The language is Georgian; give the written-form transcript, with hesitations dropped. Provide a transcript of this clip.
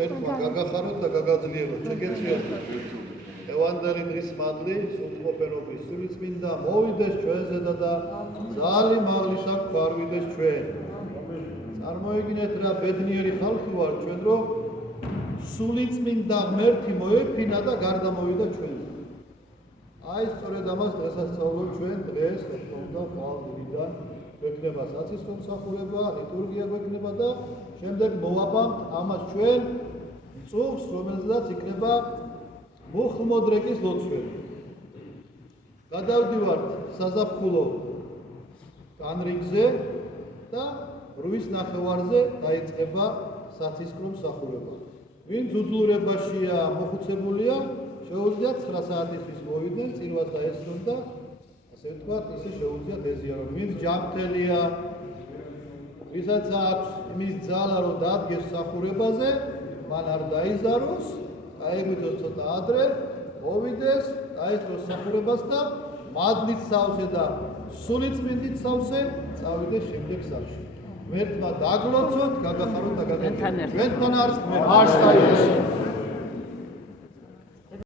ღმერთმა გაგახაროთ და გაგაძლიეროთ. შეგეცდიათ. ევანდელი დღის მადლი, სულთმოფენობის სულიწმინდა მოვიდეს ჩვენზე და ძალი მაღლისა გვარვიდეს ჩვენ. წარმოიდგინეთ რა ბედნიერი ხალხი ვარ ჩვენ, რომ სულიწმინდა ღმერთი მოეფინა და გარდა მოვიდა ჩვენზე. აი სწორედ ამას დღესაც სწავლობთ ჩვენ დღეს ოქტომბერდა ხვალდიდან გვექნება საცისკომსახურება, ლიტურგია გვექნება და შემდეგ მოვაბამთ ამას ჩვენ წუხს, რომელზედაც იქნება მუხლმოდრეკის ლოცვები. გადავდივართ საზაფხულო განრიგზე და 8-ის ნახევარზე დაიწყება საცისკრომსახურება. ვინ ძუძლურებაშია მოხუცებულია, შეუძლიათ 9 საათისთვის მოვიდნენ, წირვას დაესწრონ და ასე ვთქვათ, ისე შეუძლიათ ეზიარონ. ვინც ჯანმრთელია, ვისაც აქვს იმის ძალა, რომ დადგეს მსახურებაზე, მან არ დაიზაროს, აიღვიძოს ცოტა ადრე, მოვიდეს, დაესწროს მსახურებას და მადლით სავსე და სულიწმინდით სავსე წავიდეს შემდეგ სახლში. ღმერთმა დაგლოცოთ, გაგახაროთ და გაგაძლიეროთ. ჩვენთან არის ღმერთი.